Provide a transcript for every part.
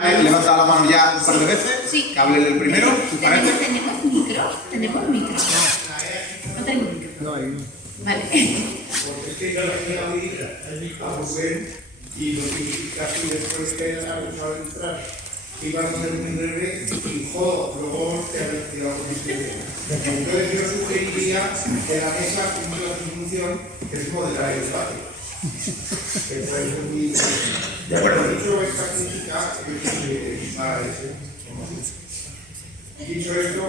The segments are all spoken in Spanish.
Levanta la mano ya un par de veces, Sí. que hable el primero, ¿te parece? ¿Tenemos micro? ¿Tenemos micro? No tenemos micro. No hay. Vale. Porque es que yo la tenía a Rubén y lo que casi después que haya usado entrar iba a hacer un breve y jodo, luego te había tirado con este idea. Entonces yo sugeriría que la mesa cumpla su función, que es moderar el debate. Que puede ser muy interesante. Ya, bueno, dicho esta crítica, dicho esto,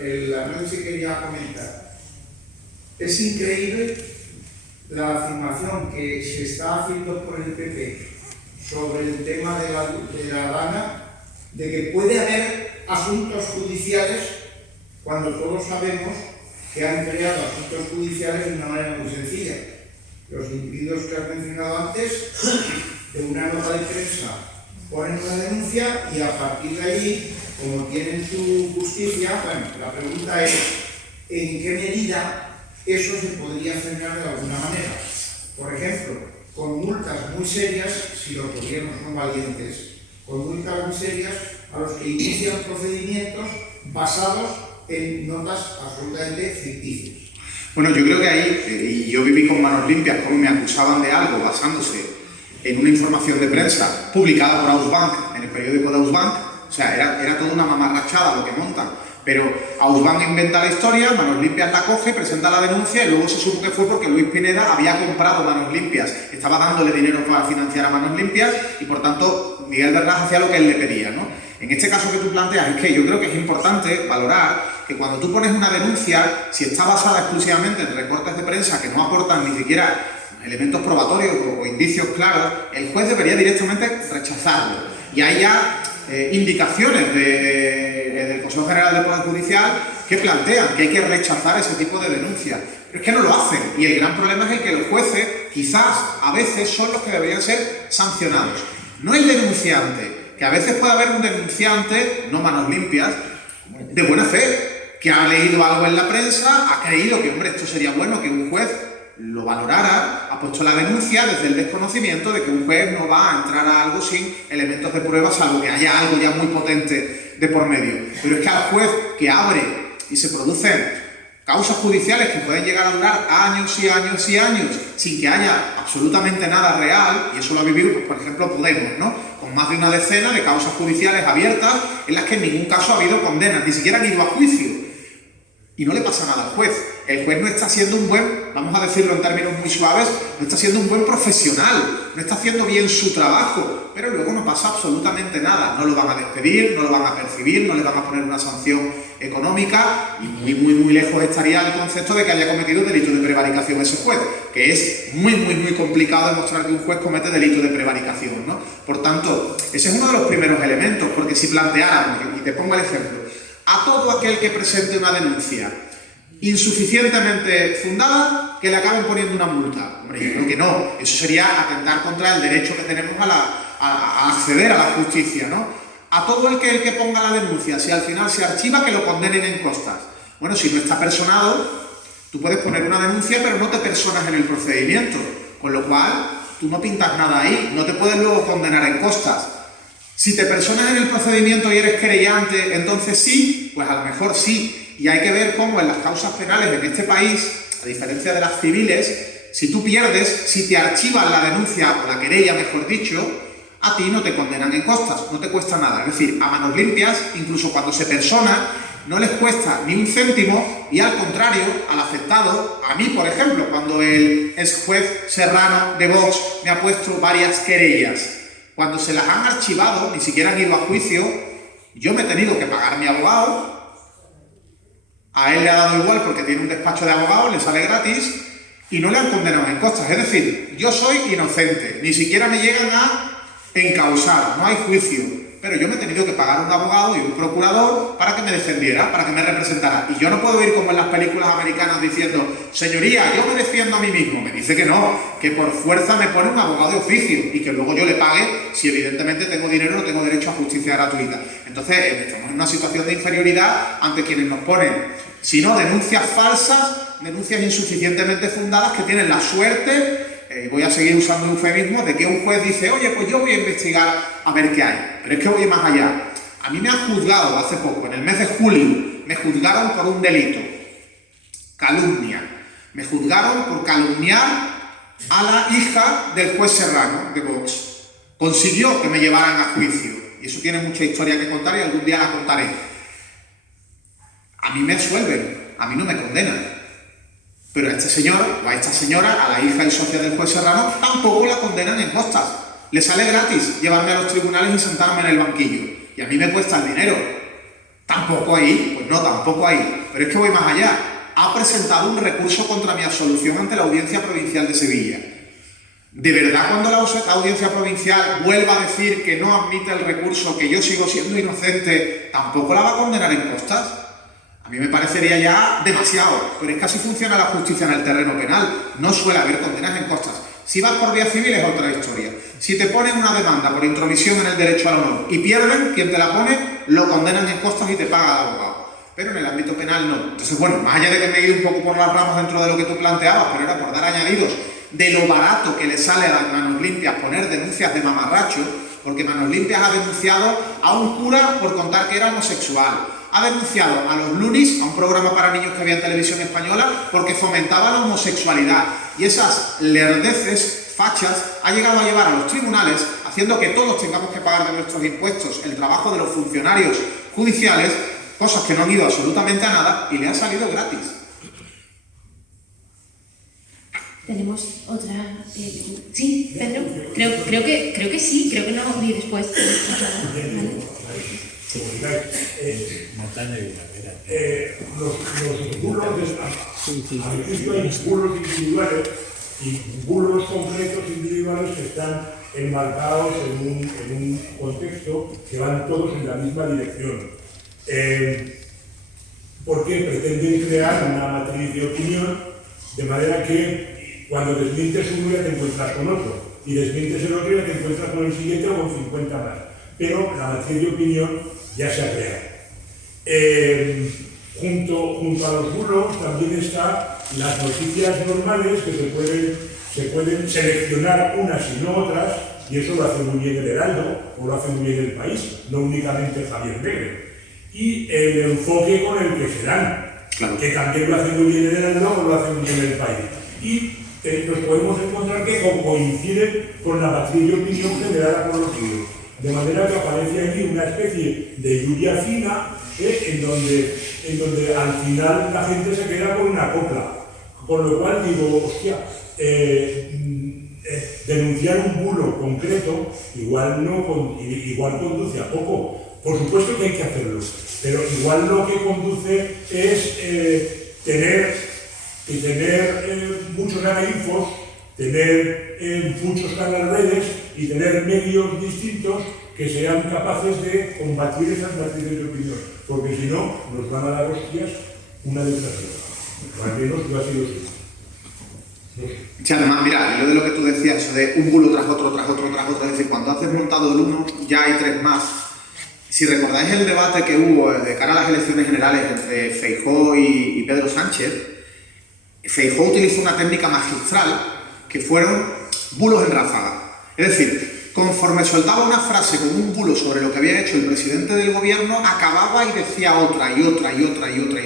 el análisis que quería comentar. Es increíble la afirmación que se está haciendo por el PP sobre el tema de la Dana, de que puede haber asuntos judiciales cuando todos sabemos que han creado asuntos judiciales de una manera muy sencilla. Los individuos que has mencionado antes, de una nota de prensa, ponen una denuncia y a partir de allí, como tienen su justicia, bueno, la pregunta es ¿en qué medida eso se podría frenar de alguna manera? Por ejemplo, con multas muy serias, si los gobiernos son valientes, con multas muy serias a los que inician procedimientos basados en notas absolutamente ficticias. Bueno, yo creo que ahí, y yo viví con manos limpias, como me acusaban de algo basándose en una información de prensa publicada por Ausbank, en el periódico de Ausbank, o sea, era toda una mamarrachada lo que montan. Pero Ausbank inventa la historia, Manos Limpias la coge, presenta la denuncia y luego se supo que fue porque Luis Pineda había comprado Manos Limpias, estaba dándole dinero para financiar a Manos Limpias y por tanto Miguel Vergás hacía lo que él le pedía, ¿no? En este caso que tú planteas es que yo creo que es importante valorar que cuando tú pones una denuncia, si está basada exclusivamente en recortes de prensa que no aportan ni siquiera elementos probatorios o indicios claros, el juez debería directamente rechazarlo. Y hay ya indicaciones del Consejo General del Poder Judicial que plantean que hay que rechazar ese tipo de denuncias. Pero es que no lo hacen y el gran problema es el que los jueces quizás a veces son los que deberían ser sancionados. No el denunciante, que a veces puede haber un denunciante, no Manos Limpias, de buena fe, que ha leído algo en la prensa, ha creído que, hombre, esto sería bueno que un juez lo valorara, ha puesto la denuncia desde el desconocimiento de que un juez no va a entrar a algo sin elementos de prueba, salvo que haya algo ya muy potente de por medio. Pero es que al juez que abre y se producen causas judiciales que pueden llegar a durar años y años y años sin que haya absolutamente nada real, y eso lo ha vivido, pues, por ejemplo, Podemos, ¿no? Con más de una decena de causas judiciales abiertas en las que en ningún caso ha habido condenas, ni siquiera han ido a juicio. Y no le pasa nada al juez. El juez no está siendo un buen, vamos a decirlo en términos muy suaves, no está siendo un buen profesional, no está haciendo bien su trabajo, pero luego no pasa absolutamente nada. No lo van a despedir, no lo van a percibir, no le van a poner una sanción económica y muy lejos estaría el concepto de que haya cometido delito de prevaricación ese juez, que es muy complicado demostrar que un juez comete delito de prevaricación, ¿no? Por tanto, ese es uno de los primeros elementos, porque si planteáramos, y te pongo el ejemplo, a todo aquel que presente una denuncia insuficientemente fundada, que le acaben poniendo una multa. Hombre, yo creo que no. Eso sería atentar contra el derecho que tenemos a acceder a la justicia, ¿no? A todo el que ponga la denuncia, si al final se archiva, que lo condenen en costas. Bueno, si no está personado, tú puedes poner una denuncia, pero no te personas en el procedimiento. Con lo cual, tú no pintas nada ahí, no te puedes luego condenar en costas. Si te personas en el procedimiento y eres querellante, entonces sí, pues a lo mejor sí. Y hay que ver cómo en las causas penales en este país, a diferencia de las civiles, si tú pierdes, si te archivan la denuncia o la querella, mejor dicho, a ti no te condenan en costas, no te cuesta nada. Es decir, a Manos Limpias, incluso cuando se persona, no les cuesta ni un céntimo y al contrario, al afectado, a mí por ejemplo, cuando el ex juez Serrano de Vox me ha puesto varias querellas, cuando se las han archivado, ni siquiera han ido a juicio, yo me he tenido que pagar mi abogado, a él le ha dado igual porque tiene un despacho de abogados, le sale gratis, y no le han condenado en costas. Es decir, yo soy inocente, ni siquiera me llegan a encausar, no hay juicio, pero yo me he tenido que pagar un abogado y un procurador para que me defendiera, para que me representara. Y yo no puedo ir como en las películas americanas diciendo, señoría, yo me defiendo a mí mismo. Me dice que no, que por fuerza me pone un abogado de oficio y que luego yo le pague, si evidentemente tengo dinero, no tengo derecho a justicia gratuita. Entonces, estamos en una situación de inferioridad ante quienes nos ponen, si no denuncias falsas, denuncias insuficientemente fundadas que tienen la suerte voy a seguir usando eufemismos, de que un juez dice, oye, pues yo voy a investigar a ver qué hay. Pero es que voy más allá. A mí me han juzgado hace poco, en el mes de julio, me juzgaron por un delito, calumnia. Me juzgaron por calumniar a la hija del juez Serrano, de Vox. Consiguió que me llevaran a juicio. Y eso tiene mucha historia que contar y algún día la contaré. A mí me absuelven, a mí no me condenan. Pero a este señor o a esta señora, a la hija y socia del juez Serrano, tampoco la condenan en costas. Le sale gratis llevarme a los tribunales y sentarme en el banquillo. Y a mí me cuesta el dinero. ¿Tampoco ahí? Pues no, tampoco ahí. Pero es que voy más allá. Ha presentado un recurso contra mi absolución ante la Audiencia Provincial de Sevilla. ¿De verdad cuando la Audiencia Provincial vuelva a decir que no admite el recurso, que yo sigo siendo inocente, tampoco la va a condenar en costas? A mí me parecería ya demasiado, pero es que así funciona la justicia en el terreno penal. No suele haber condenas en costas. Si vas por vía civil es otra historia. Si te ponen una demanda por intromisión en el derecho al honor y pierden, quien te la pone, lo condenan en costas y te paga el abogado. Pero en el ámbito penal no. Entonces, bueno, más allá de que me he ido un poco por las ramas dentro de lo que tú planteabas, pero era por dar añadidos de lo barato que le sale a las Manos Limpias poner denuncias de mamarracho, porque Manos Limpias ha denunciado a un cura por contar que era homosexual. Ha denunciado a los Lunis, a un programa para niños que había en Televisión Española, porque fomentaba la homosexualidad. Y esas lerdeces, fachas, ha llegado a llevar a los tribunales, haciendo que todos tengamos que pagar de nuestros impuestos el trabajo de los funcionarios judiciales, cosas que no han ido absolutamente a nada, y le ha salido gratis. Tenemos otra... sí, Pedro. Creo que sí, creo que no vi después. ¿Vale? Los bulos, a mi juicio hay bulos individuales y bulos concretos individuales que están enmarcados en un contexto que van todos en la misma dirección. Porque pretenden crear una matriz de opinión de manera que cuando desmientes uno ya te encuentras con otro y desmientes el otro ya te encuentras con el siguiente o con 50 más. Pero la matriz de opinión ya se ha creado. Junto a los bulos también están las noticias normales que se pueden seleccionar unas y no otras, y eso lo hace muy bien el Heraldo o lo hace muy bien el País, no únicamente Javier Negre. Y el enfoque con el que se dan, claro, que también lo hace muy bien el Heraldo o lo hace muy bien el País. Y nos podemos encontrar que coinciden con la matriz de opinión generada por los libros. De manera que aparece aquí una especie de lluvia fina, en donde al final la gente se queda con una copla. Con lo cual digo, hostia, denunciar un bulo concreto igual conduce a poco. Por supuesto que hay que hacerlo, pero igual lo que conduce es tener muchos analinfos, tener muchos canales y tener medios distintos que sean capaces de combatir esas matrices de opinión, porque si no, nos van a dar hostias una detrás de otra. O al menos yo así lo sé. Sí, además, mira, lo de lo que tú decías, eso de un bulo tras otro, es decir, cuando has desmontado el uno, ya hay tres más. Si recordáis el debate que hubo de cara a las elecciones generales entre Feijóo y Pedro Sánchez, Feijóo utilizó una técnica magistral que fueron bulos en ráfaga. Es decir, conforme soltaba una frase con un bulo sobre lo que había hecho el presidente del gobierno, acababa y decía otra, y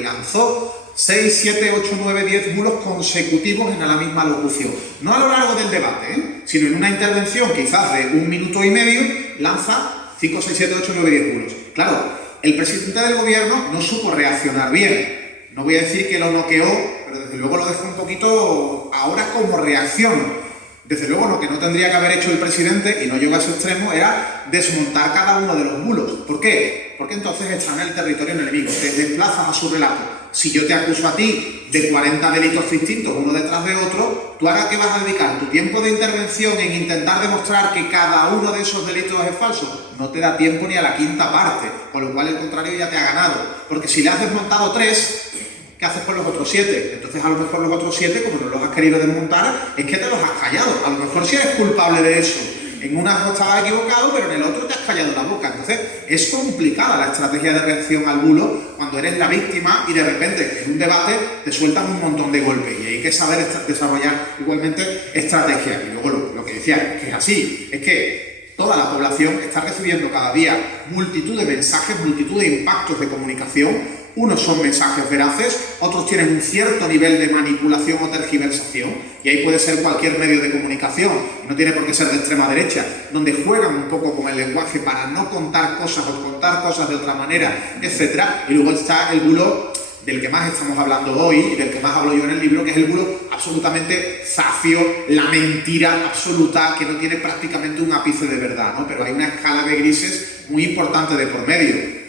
lanzó 6, 7, 8, 9, 10 bulos consecutivos en la misma locución. No a lo largo del debate, sino en una intervención quizás de 1 minuto y medio, lanza 5, 6, 7, 8, 9, 10 bulos. Claro, el presidente del gobierno no supo reaccionar bien. No voy a decir que lo noqueó, pero desde luego lo dejó un poquito ahora como reacción. Desde luego lo que no tendría que haber hecho el presidente, y no llegó a ese extremo, era desmontar cada uno de los bulos. ¿Por qué? Porque entonces está en el territorio enemigo, te desplazas a su relato. Si yo te acuso a ti de 40 delitos distintos, uno detrás de otro, ¿tú ahora qué vas a dedicar? ¿Tu tiempo de intervención en intentar demostrar que cada uno de esos delitos es falso? No te da tiempo ni a la quinta parte, con lo cual el contrario ya te ha ganado. Porque si le has desmontado 3, ¿qué haces con los otros 7? Entonces a lo mejor los otros 7, como no los has querido desmontar, es que te los has callado. A lo mejor si eres culpable de eso, en una estabas equivocado, pero en el otro te has callado la boca. Entonces, es complicada la estrategia de reacción al bulo cuando eres la víctima y de repente en un debate te sueltan un montón de golpes y hay que saber desarrollar igualmente estrategias. Y luego lo que decía, que es así, es que toda la población está recibiendo cada día multitud de mensajes, multitud de impactos de comunicación. Unos son mensajes veraces, otros tienen un cierto nivel de manipulación o tergiversación, y ahí puede ser cualquier medio de comunicación, no tiene por qué ser de extrema derecha, donde juegan un poco con el lenguaje para no contar cosas o contar cosas de otra manera, etc. Y luego está el bulo del que más estamos hablando hoy y del que más hablo yo en el libro, que es el bulo absolutamente zafio, la mentira absoluta que no tiene prácticamente un ápice de verdad, ¿no? Pero hay una escala de grises muy importante de por medio.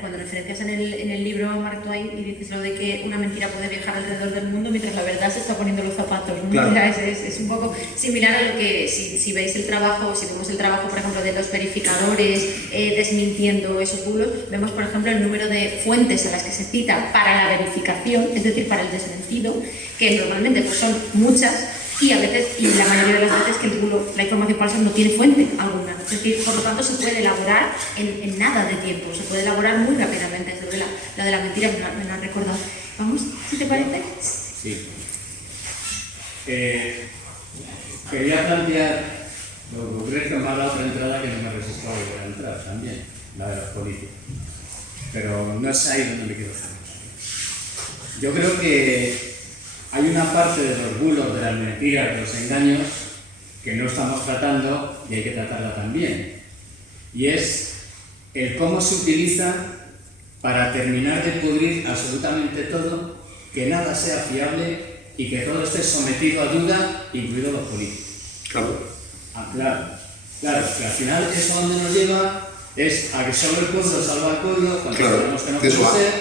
Cuando referencias en el libro, Mark Twain, y dices lo de que una mentira puede viajar alrededor del mundo mientras la verdad se está poniendo los zapatos, ¿no? Claro. O sea, es un poco similar a lo que, si veis el trabajo, si vemos el trabajo, por ejemplo, de los verificadores desmintiendo esos bulos, vemos, por ejemplo, el número de fuentes a las que se cita para la verificación, es decir, para el desmentido, que normalmente pues, son muchas, y a veces, y la mayoría de las veces, que el bulo, la información falsa no tiene fuente alguna. Es decir, por lo tanto, se puede elaborar en nada de tiempo, se puede elaborar muy rápidamente. Es lo de la mentira me lo han recordado. Vamos, si te parece. Sí. Quería plantear, lo que ocurre es que me ha dado otra entrada que no me resisto a volver a entrar también, la de los políticos. Pero no es ahí donde me quiero hacer. Yo creo que hay una parte de los bulos, de las mentiras, de los engaños, que no estamos tratando y hay que tratarla también. Y es el cómo se utiliza para terminar de pudrir absolutamente todo, que nada sea fiable y que todo esté sometido a duda, incluidos los políticos. Claro. Claro, que al final eso donde nos lleva es a que solo el pueblo salva al pueblo, cuando sabemos que no puede ser,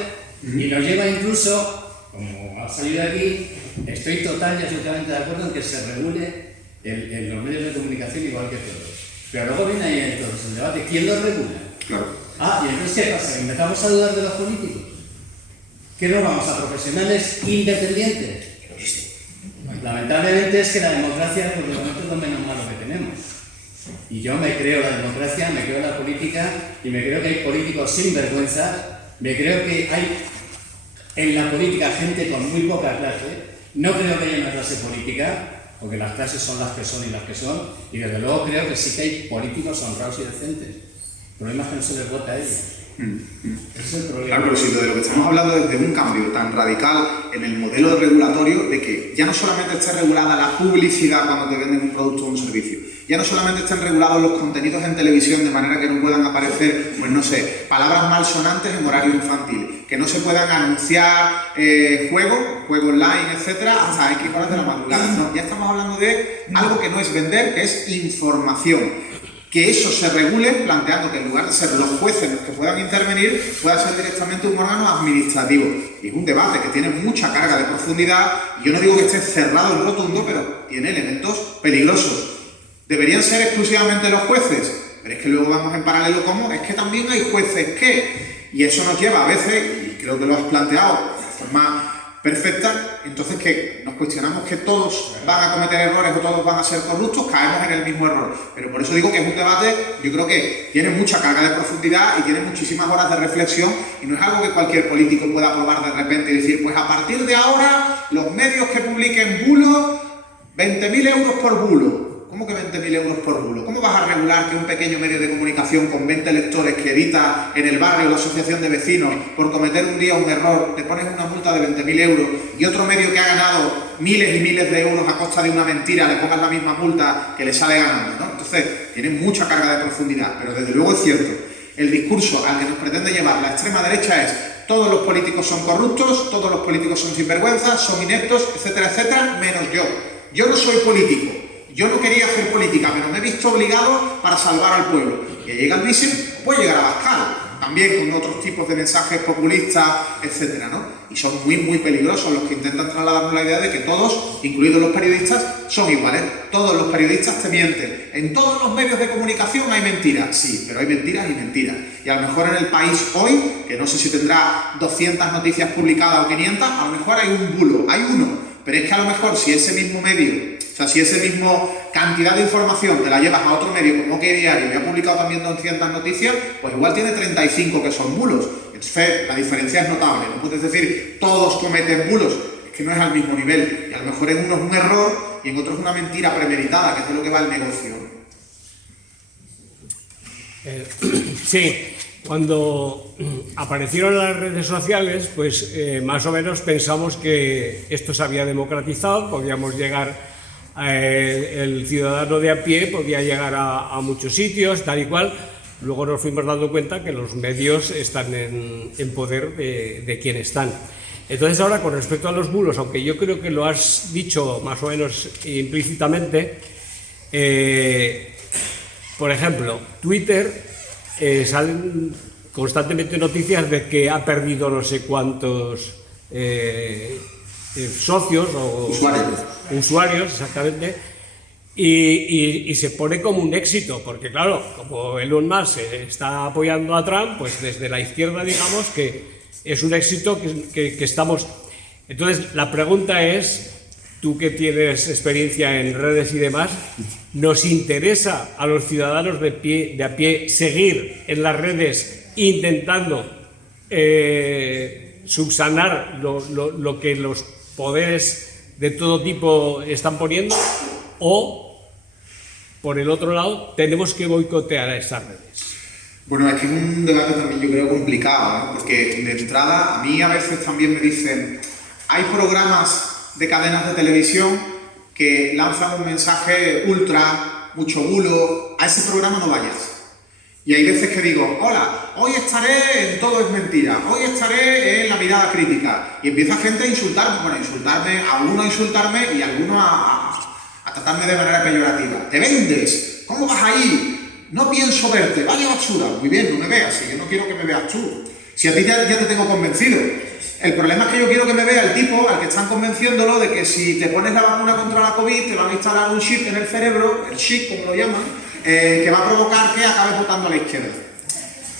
y nos lleva incluso, como ha salido aquí, estoy total y absolutamente de acuerdo en que se regule en los medios de comunicación igual que todos. Pero luego viene ahí entonces el debate, ¿quién los regula? Claro. Y entonces ¿qué pasa? ¿Empezamos a dudar de los políticos? ¿Qué nos vamos a profesionales independientes? Lamentablemente es que la democracia por lo momento es lo menos malo que tenemos. Y yo me creo la democracia, me creo la política y me creo que hay políticos sin vergüenza, me creo que hay en la política gente con muy poca clase, no creo que haya una clase política, porque las clases son las que son y las que son, y desde luego creo que sí que hay políticos honrados y decentes. El problema es que no se les vota a ellos. Ese es el problema. Claro, pero si de lo que estamos hablando es de un cambio tan radical en el modelo regulatorio de que ya no solamente esté regulada la publicidad cuando te venden un producto o un servicio, ya no solamente estén regulados los contenidos en televisión de manera que no puedan aparecer, pues no sé, palabras malsonantes en horario infantil, que no se puedan anunciar juego online, etcétera, hasta X horas de la madrugada. No, ya estamos hablando de algo que no es vender, que es información. Que eso se regule planteando que en lugar de ser los jueces los que puedan intervenir, pueda ser directamente un órgano administrativo. Y es un debate que tiene mucha carga de profundidad. Yo no digo que esté cerrado y rotundo, pero tiene elementos peligrosos. ¿Deberían ser exclusivamente los jueces? Pero es que luego vamos en paralelo como es que también hay jueces que... Y eso nos lleva a veces, y creo que lo has planteado de forma perfecta, entonces que nos cuestionamos que todos van a cometer errores o todos van a ser corruptos, caemos en el mismo error. Pero por eso digo que es un debate, yo creo que tiene mucha carga de profundidad y tiene muchísimas horas de reflexión y no es algo que cualquier político pueda aprobar de repente y decir, pues a partir de ahora los medios que publiquen bulos, 20.000 euros por bulo. ¿Cómo que 20.000 euros por bulo? ¿Cómo vas a regular que un pequeño medio de comunicación con 20 lectores que edita en el barrio la asociación de vecinos por cometer un día un error, te pones una multa de 20.000 euros y otro medio que ha ganado miles y miles de euros a costa de una mentira le pongas la misma multa que le sale ganando, ¿no? Entonces, tiene mucha carga de profundidad, pero desde luego es cierto, el discurso al que nos pretende llevar la extrema derecha es todos los políticos son corruptos, todos los políticos son sinvergüenzas, son ineptos, etcétera, etcétera, menos yo. Yo no soy político. Yo no quería hacer política, pero me he visto obligado para salvar al pueblo. Y llega el Vicen, puede llegar a Abascal, también con otros tipos de mensajes populistas, etcétera, ¿no? Y son muy, muy peligrosos los que intentan trasladarnos la idea de que todos, incluidos los periodistas, son iguales. Todos los periodistas te mienten. En todos los medios de comunicación hay mentiras. Sí, pero hay mentiras y mentiras. Y a lo mejor en el país hoy, que no sé si tendrá 200 noticias publicadas o 500, a lo mejor hay un bulo, hay uno. Pero es que a lo mejor si ese mismo medio O sea, si ese mismo cantidad de información te la llevas a otro medio como OK Diario y ha publicado también 200 noticias, pues igual tiene 35 que son bulos. Entonces, la diferencia es notable. No puedes decir todos cometen bulos, es que no es al mismo nivel. Y a lo mejor en uno es un error y en otro es una mentira premeditada, que es de lo que va el negocio. Sí, cuando aparecieron las redes sociales, pues más o menos pensamos que esto se había democratizado, podíamos llegar, el ciudadano de a pie podía llegar a muchos sitios, tal y cual. Luego nos fuimos dando cuenta que los medios están en poder de quien están. Entonces ahora, con respecto a los bulos, aunque yo creo que lo has dicho más o menos implícitamente, por ejemplo, Twitter, salen constantemente noticias de que ha perdido no sé cuántos socios o usuarios, exactamente, y se pone como un éxito, porque claro, como Elon Musk está apoyando a Trump, pues desde la izquierda digamos que es un éxito que estamos... Entonces la pregunta es, tú que tienes experiencia en redes y demás, ¿nos interesa a los ciudadanos de a pie seguir en las redes intentando subsanar lo que los poderes de todo tipo están poniendo? ¿O, por el otro lado, tenemos que boicotear a estas redes? Bueno, es que es un debate también yo creo complicado, ¿eh? Porque de entrada a mí a veces también me dicen, hay programas de cadenas de televisión que lanzan un mensaje ultra, mucho bulo, a ese programa no vayas. Y hay veces que digo, hola, hoy estaré en Todo es Mentira, hoy estaré en La Mirada Crítica. Y empieza gente a insultarme, bueno, algunos a insultarme y algunos a tratarme de manera peyorativa. ¿Te vendes? ¿Cómo vas ahí? No pienso verte, vaya basura. Muy bien, no me veas, si yo no quiero que me veas tú. Si a ti ya te tengo convencido. El problema es que yo quiero que me vea el tipo al que están convenciéndolo de que si te pones la vacuna contra la COVID te van a instalar un chip en el cerebro, el chip como lo llaman, que va a provocar que acabes votando a la izquierda.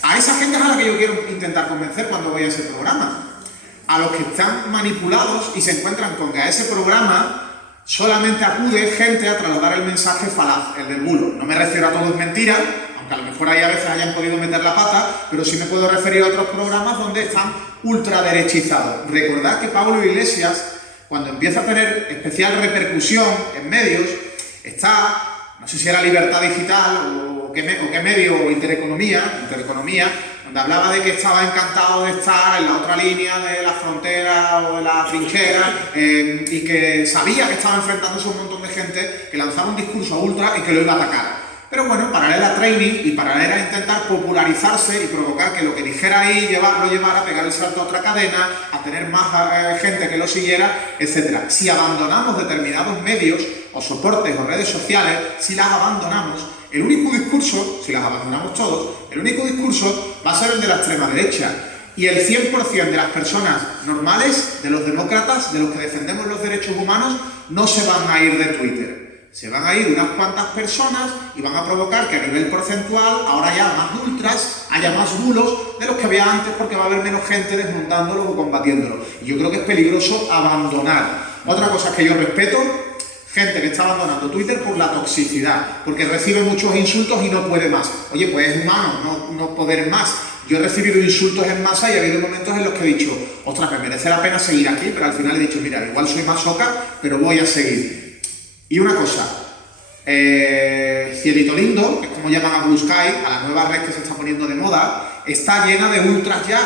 A esa gente es a la que yo quiero intentar convencer cuando voy a ese programa. A los que están manipulados y se encuentran con que a ese programa solamente acude gente a trasladar el mensaje falaz, el del bulo. No me refiero a Todo es Mentira, aunque a lo mejor ahí a veces hayan podido meter la pata, pero sí me puedo referir a otros programas donde están ultraderechizados. Recordad que Pablo Iglesias, cuando empieza a tener especial repercusión en medios, está, no sé si era Libertad Digital o qué medio, o Intereconomía, donde hablaba de que estaba encantado de estar en la otra línea de la frontera o de la trinchera, y que sabía que estaba enfrentándose a un montón de gente que lanzaba un discurso ultra y que lo iba a atacar. Pero bueno, para él era training y para él era intentar popularizarse y provocar que lo que dijera ahí lo llevara a pegar el salto a otra cadena, a tener más gente que lo siguiera, etc. Si abandonamos determinados medios o soportes o redes sociales, si las abandonamos, el único discurso, si las abandonamos todos, el único discurso va a ser el de la extrema derecha. Y el 100% de las personas normales, de los demócratas, de los que defendemos los derechos humanos, no se van a ir de Twitter. Se van a ir unas cuantas personas y van a provocar que a nivel porcentual ahora haya más ultras, haya más bulos de los que había antes, porque va a haber menos gente desmontándolos o combatiéndolos. Y yo creo que es peligroso abandonar. Otra cosa es que yo respeto, gente que está abandonando Twitter por la toxicidad, porque recibe muchos insultos y no puede más. Oye, pues es humano, no poder más. Yo he recibido insultos en masa y ha habido momentos en los que he dicho, ostras, me merece la pena seguir aquí, pero al final he dicho, mira, igual soy masoca, pero voy a seguir. Y una cosa, Cielito Lindo, que es como llaman a Blue Sky, a la nueva red que se está poniendo de moda, está llena de ultras ya.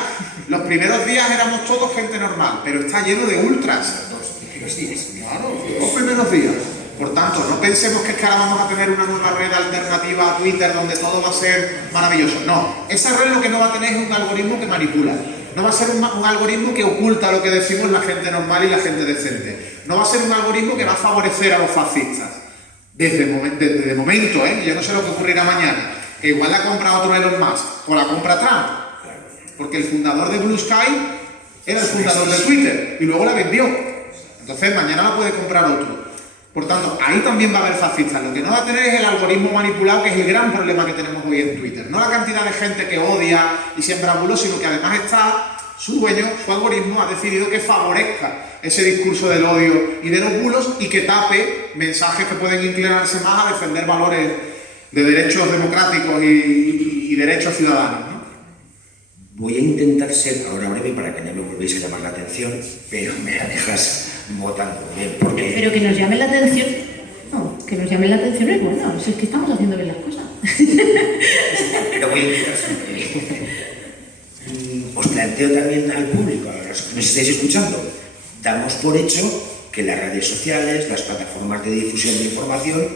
Los primeros días éramos todos gente normal, pero está lleno de ultras. Claro, los primeros días. Por tanto, no pensemos que es que ahora vamos a tener una nueva red alternativa a Twitter donde todo va a ser maravilloso. No, esa red lo que no va a tener es un algoritmo que manipula. No va a ser un algoritmo que oculta lo que decimos la gente normal y la gente decente. No va a ser un algoritmo que va a favorecer a los fascistas. Desde momento, yo no sé lo que ocurrirá mañana. Que igual la compra otro Elon Musk o la compra Trump. Porque el fundador de Blue Sky era el fundador de Twitter y luego la vendió. Entonces mañana la puede comprar otro. Por tanto, ahí también va a haber fascistas. Lo que no va a tener es el algoritmo manipulado, que es el gran problema que tenemos hoy en Twitter. No la cantidad de gente que odia y siembra bulos, sino que además está su dueño, su algoritmo, ha decidido que favorezca ese discurso del odio y de los bulos y que tape mensajes que pueden inclinarse más a defender valores de derechos democráticos y derechos ciudadanos, ¿no? Voy a intentar ser ahora breve para que no me volvéis a llamar la atención, pero me la dejas votando bien, porque... Pero que nos llamen la atención, no, que nos llamen la atención es bueno, si es que estamos haciendo bien las cosas. Pero voy a intentar ser breve. Os planteo también al público, a los que nos estáis escuchando, damos por hecho que las redes sociales, las plataformas de difusión de información,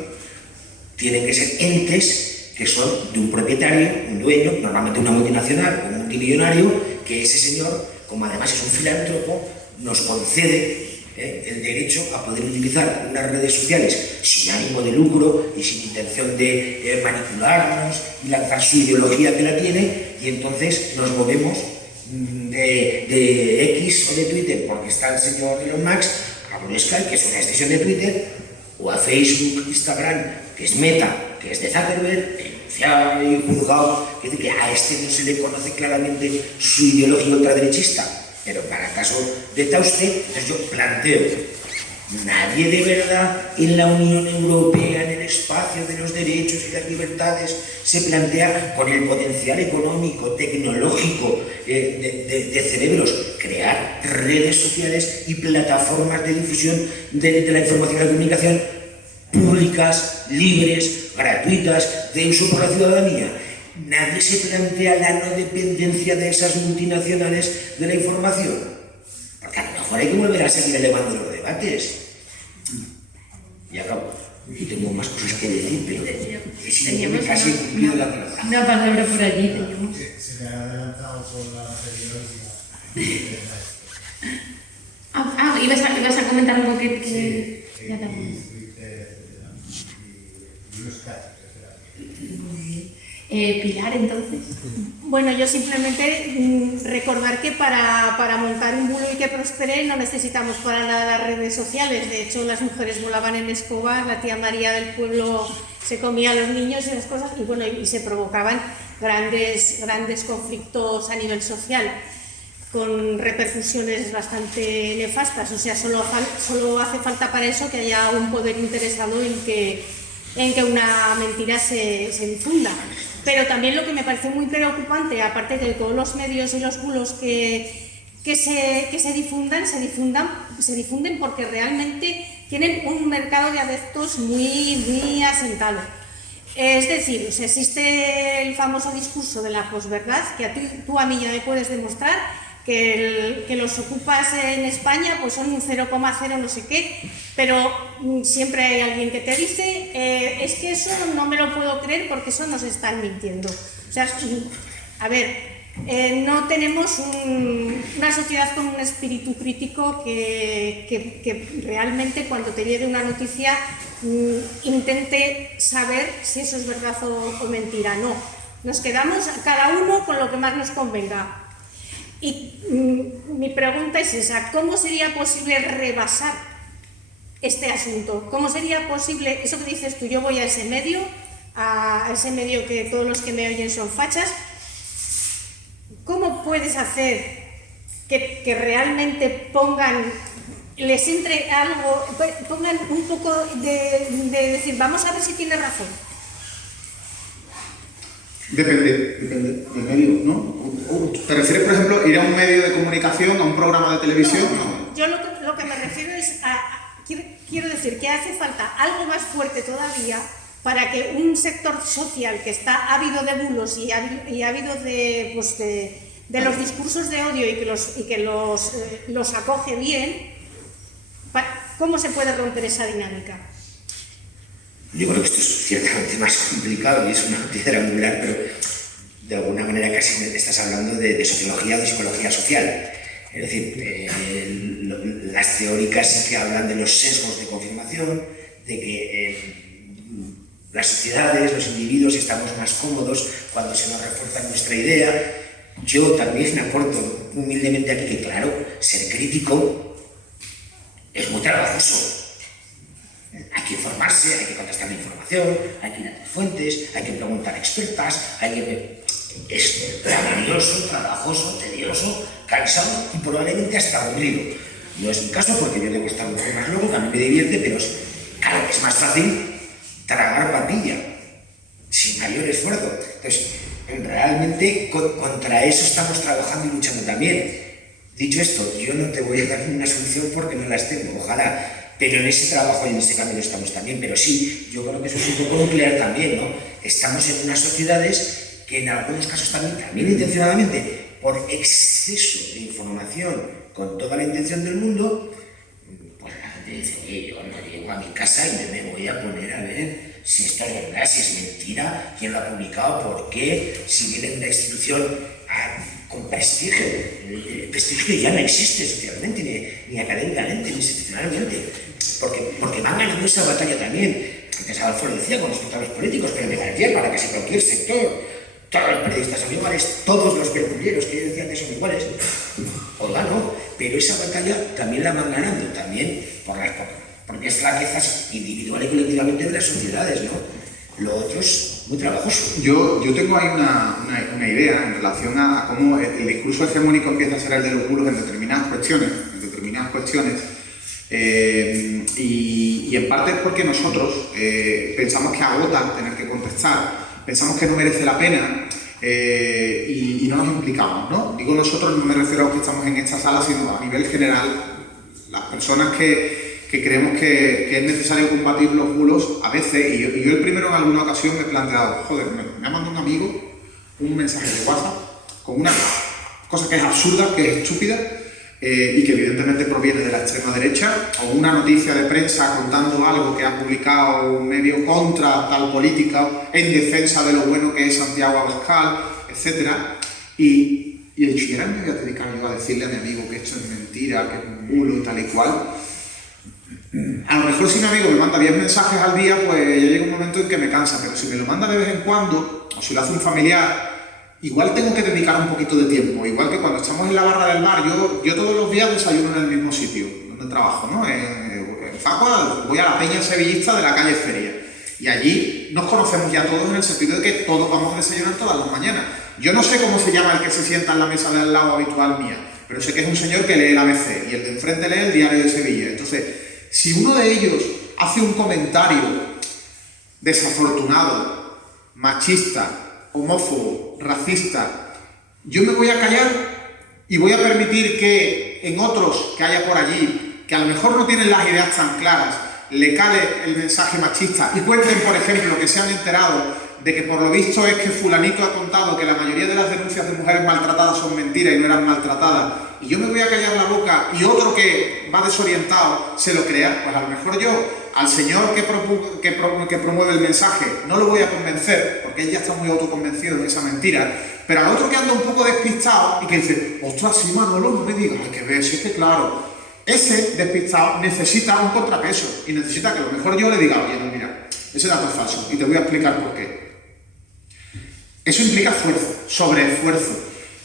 tienen que ser entes que son de un propietario, un dueño, normalmente una multinacional o un multimillonario, que ese señor, como además es un filántropo, nos concede el derecho a poder utilizar unas redes sociales sin ánimo de lucro y sin intención de manipularnos y lanzar su ideología que la tiene, y entonces nos movemos de X o de Twitter porque está el señor Elon Musk a Blue Sky, que es una extensión de Twitter, o a Facebook, Instagram, que es Meta, que es de Zuckerberg, denunciado y juzgado, que a este no se le conoce claramente su ideología ultraderechista, pero para el caso de Tauste, entonces yo planteo, nadie de verdad en la Unión Europea, en el espacio de los derechos y las libertades, se plantea con el potencial económico, tecnológico, de cerebros, crear redes sociales y plataformas de difusión de la información y la comunicación públicas, libres, gratuitas, de uso por la ciudadanía. Nadie se plantea la no dependencia de esas multinacionales de la información. Porque a lo mejor hay que volver a seguir elevando los debates. Y acabo. Y tengo más cosas que decir, pero Teníamos casi he cumplido la palabra. una palabra por allí. Teníamos. Se me ha adelantado por la anterior ibas a comentar algo que ya te Pilar, entonces. Bueno, yo simplemente recordar que para montar un bulo y que prospere no necesitamos para nada las redes sociales. De hecho, las mujeres volaban en escoba, la tía María del pueblo se comía a los niños y las cosas, y bueno, y se provocaban grandes conflictos a nivel social, con repercusiones bastante nefastas. O sea, solo hace falta para eso que haya un poder interesado en que una mentira se difunda. Pero también lo que me parece muy preocupante, aparte de todos los medios y los bulos que se difunden porque realmente tienen un mercado de adeptos muy asentado. Es decir, existe el famoso discurso de la posverdad, que tú a mí ya me puedes demostrar que los ocupas en España pues son un 0,0 no sé qué, pero siempre hay alguien que te dice es que eso no me lo puedo creer porque eso nos están mintiendo. O sea, a ver, no tenemos una sociedad con un espíritu crítico que realmente cuando te llegue una noticia intente saber si eso es verdad o mentira. No, nos quedamos cada uno con lo que más nos convenga. Y mi pregunta es esa: ¿cómo sería posible rebasar este asunto? ¿Cómo sería posible, eso que dices tú, yo voy a ese medio que todos los que me oyen son fachas? ¿Cómo puedes hacer que realmente les entre algo, pongan un poco de decir, vamos a ver si tiene razón? Depende del medio, ¿no? ¿Te refieres, por ejemplo, ir a un medio de comunicación, a un programa de televisión? No. Yo lo que me refiero es quiero decir que hace falta algo más fuerte todavía para que un sector social que está ávido de bulos y ávido de los discursos de odio y que los acoge bien, ¿cómo se puede romper esa dinámica? Yo creo que esto es ciertamente más complicado y es una piedra angular, pero de alguna manera casi estás hablando de sociología o de psicología social. Es decir, las teóricas sí que hablan de los sesgos de confirmación, de que las sociedades, los individuos estamos más cómodos cuando se nos refuerza nuestra idea. Yo también aporto humildemente aquí que, claro, ser crítico es muy trabajoso. Hay que informarse, hay que contrastar la información, hay que ir a las fuentes, hay que preguntar a expertas, es laborioso, trabajoso, tedioso, cansado y probablemente hasta aburrido. No es mi caso porque yo debo estar un poco más loco, que a mí me divierte, pero claro, es más fácil tragar papilla sin mayor esfuerzo. Entonces, realmente contra eso estamos trabajando y luchando también. Dicho esto, yo no te voy a dar ninguna solución porque no las tengo, ojalá, pero en ese trabajo y en ese camino estamos también. Pero sí, yo creo que eso es un poco nuclear también, ¿no? Estamos en unas sociedades que en algunos casos también intencionadamente, por exceso de información, con toda la intención del mundo, pues la gente dice, oye, yo no llego a mi casa y me voy a poner a ver si esto es verdad, si es mentira, quién lo ha publicado, por qué, si viene de una institución con prestigio. El prestigio ya no existe socialmente, ni académicamente, ni institucionalmente, porque van ganando esa batalla también. Antes Adolfo lo decía con respecto a los políticos, pero me parecía para casi cualquier sector. Todos los periodistas son iguales, todos los verduleros que yo decía que son iguales. Oiga, no, pero esa batalla también la van ganando, también por las propias flaquezas individual y colectivamente de las sociedades, ¿no? Lo otro es muy trabajoso. Yo tengo ahí una idea en relación a cómo el discurso hegemónico empieza a ser el de los bulos en determinadas cuestiones. Y en parte es porque nosotros pensamos que agota tener que contestar, pensamos que no merece la pena y no nos implicamos, ¿no? Digo nosotros, no me refiero a los que estamos en esta sala, sino a nivel general, las personas que creemos que es necesario combatir los bulos a veces, y yo el primero en alguna ocasión me he planteado, joder, me ha mandado un amigo un mensaje de WhatsApp con una cosa que es absurda, que es estúpida, y que evidentemente proviene de la extrema derecha, o una noticia de prensa contando algo que ha publicado un medio contra tal política, en defensa de lo bueno que es Santiago Abascal, etc. Y he dicho, ¿y ahora me voy a dedicar yo a decirle a mi amigo que esto es mentira, que es un bulo, tal y cual? A lo mejor si mi amigo me manda 10 mensajes al día, pues ya llega un momento en que me cansa, pero si me lo manda de vez en cuando, o si lo hace un familiar, igual tengo que dedicar un poquito de tiempo, igual que cuando estamos en la barra del bar, yo todos los días desayuno en el mismo sitio donde trabajo, ¿no? En Facua voy a la peña sevillista de la calle Feria, y allí nos conocemos ya todos en el sentido de que todos vamos a desayunar todas las mañanas. Yo no sé cómo se llama el que se sienta en la mesa de al lado habitual mía, pero sé que es un señor que lee el ABC, y el de enfrente lee el Diario de Sevilla. Entonces, si uno de ellos hace un comentario desafortunado, machista, homófobo, racista, yo me voy a callar y voy a permitir que en otros que haya por allí, que a lo mejor no tienen las ideas tan claras, le cale el mensaje machista y cuenten, por ejemplo, que se han enterado de que por lo visto es que fulanito ha contado que la mayoría de las denuncias de mujeres maltratadas son mentiras y no eran maltratadas, y yo me voy a callar la boca y otro que va desorientado se lo crea, pues a lo mejor yo al señor que promueve el mensaje no lo voy a convencer, porque él ya está muy autoconvencido de esa mentira, pero al otro que anda un poco despistado y que dice, ostras, sí, Manolo, no me digas, hay que ver, si es que claro, ese despistado necesita un contrapeso y necesita que a lo mejor yo le diga, oye, no, mira, ese dato es falso y te voy a explicar por qué. Eso implica esfuerzo, sobreesfuerzo.